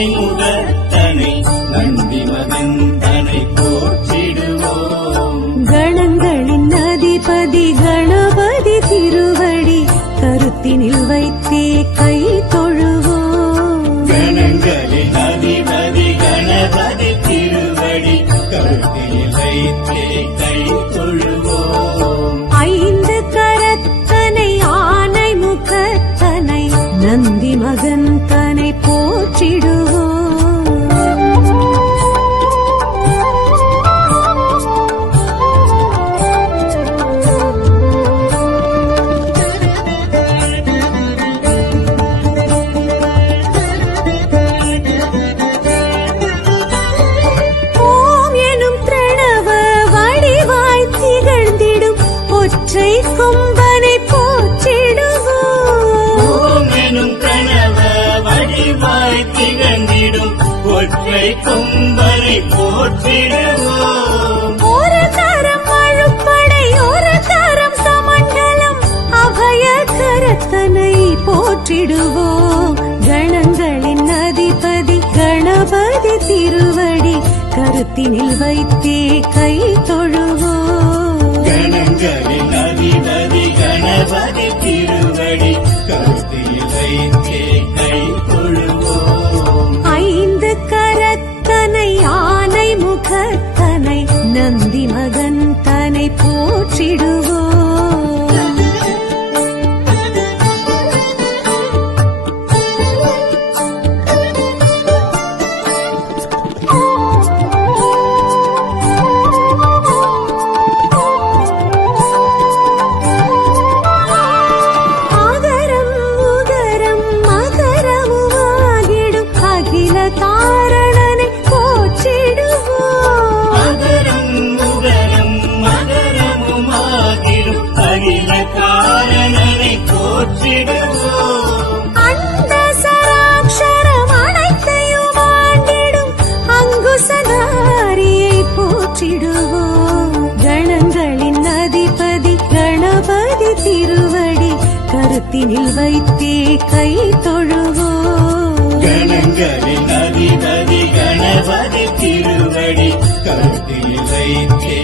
ஆனை முகத்தனை நந்தி மகந்தனை போற்றிடுவோம். கணங்களின் அதிபதி கணபதி திருவடி கருத்தினில் வைத்தே கை தொழுவோம். கணங்களின் அதிபதி கணபதி திருவடி கருத்தினில் வைத்தே கை தொழுவோம். ஐந்து கரத்தனை ஆனை முகத்தனை நந்தி மகந்தனை போற்றிடுவோம். கொம்பனை போற்றிடுவோம். ஓம் எனும் பிரணவ வடிவாய் திகழ்ந்திடும் ஒற்றை கொம்பனை போற்றிடுவோம். ஒரு கரம் அழுப்படை ஒரு கரம் சமண்டலம் அபய கரத்தனை போற்றிடுவோம். கணங்களின் அதிபதி கணபதி திருவடி கருத்தினில் வைத்தே கை தொழுவோம். கணங்களின் அதிபதி கணபதி திருவடி கருத்தில் வைத்தே கை தொழுவோம். ஐந்து கரத்தனை ஆனை முகத்தனை நந்தி மகந்தனை போற்றிடுவோம். அந்த சராட்சரம் அனைத்தையும் ஆண்டிடும் அங்குசதாரியை போற்றிடுவோம். கணங்களின் அதிபதி கணபதி திருவடி கருத்தினில் வைத்தே கை தொழுவோம். கணங்களின் அதிபதி கணபதி திருவடி கருத்தில் வைத்தே